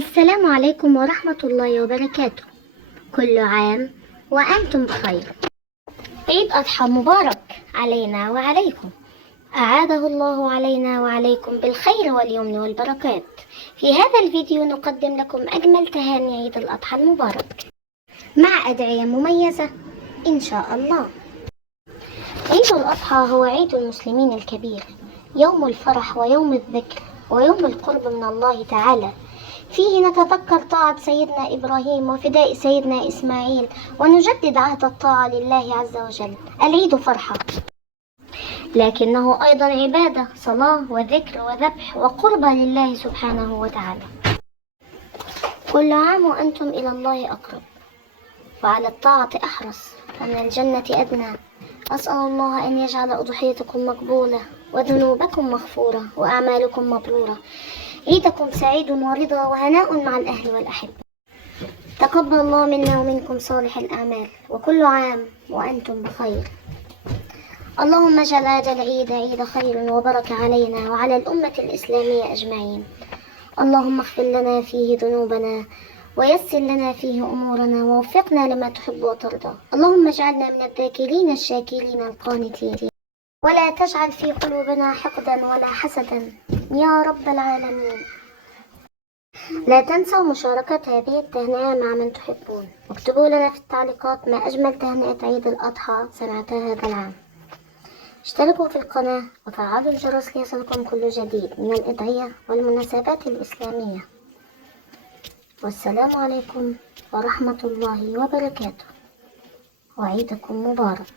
السلام عليكم ورحمة الله وبركاته. كل عام وأنتم بخير. عيد أضحى مبارك علينا وعليكم. أعاده الله علينا وعليكم بالخير واليمن والبركات. في هذا الفيديو نقدم لكم أجمل تهاني عيد الأضحى المبارك مع أدعية مميزة إن شاء الله. عيد الأضحى هو عيد المسلمين الكبير، يوم الفرح ويوم الذكر ويوم القرب من الله تعالى. فيه نتذكر طاعة سيدنا إبراهيم وفداء سيدنا إسماعيل، ونجدد عهد الطاعة لله عز وجل. العيد فرحة، لكنه أيضا عبادة، صلاة وذكر وذبح وقربة لله سبحانه وتعالى. كل عام وأنتم إلى الله أقرب، وعلى الطاعة أحرص، ومن الجنة أدنى. أسأل الله أن يجعل أضحيتكم مقبولة وذنوبكم مغفورة وأعمالكم مبرورة. عيدكم سعيد ورضا وهناء مع الأهل والأحبة. تقبل الله منا ومنكم صالح الأعمال، وكل عام وأنتم بخير. اللهم اجعل هذا العيد عيد خير وبركة علينا وعلى الأمة الإسلامية أجمعين. اللهم اغفر لنا فيه ذنوبنا ويسر لنا فيه أمورنا ووفقنا لما تحب وترضى. اللهم اجعلنا من الذاكرين الشاكرين القانتين، ولا تجعل في قلوبنا حقدا ولا حسدا يا رب العالمين. لا تنسوا مشاركة هذه التهنئة مع من تحبون، واكتبوا لنا في التعليقات ما أجمل تهنئة عيد الأضحى سمعتها هذا العام. اشتركوا في القناة وفعلوا الجرس ليصلكم كل جديد من الأدعية والمناسبات الإسلامية. والسلام عليكم ورحمة الله وبركاته، وعيدكم مبارك.